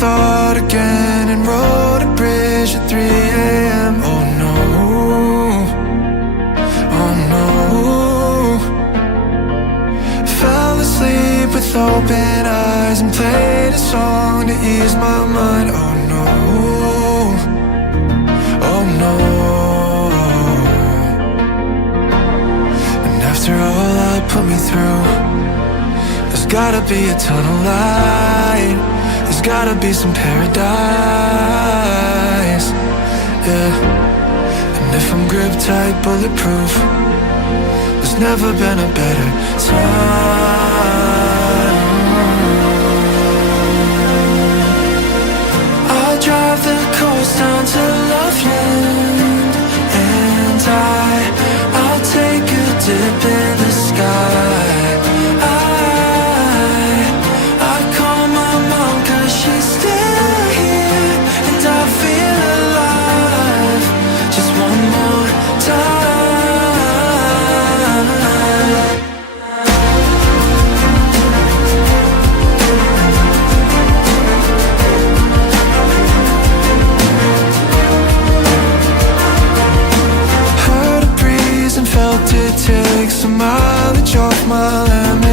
thought again and rode a bridge at 3 a.m. Oh no, oh no. Fell asleep with open eyes and played a song to ease my mind. Oh no, oh no. And after all I put me through, there's gotta be a tunnel light, there's gotta be some paradise, yeah. And if I'm grip tight, bulletproof, there's never been a better time. I'll drive the coast down to Loveland, and I'll take a dip in the sky. I call my mom 'cause she's still here, and I feel alive just one more time. Heard a breeze and felt it take some mileage off my limit.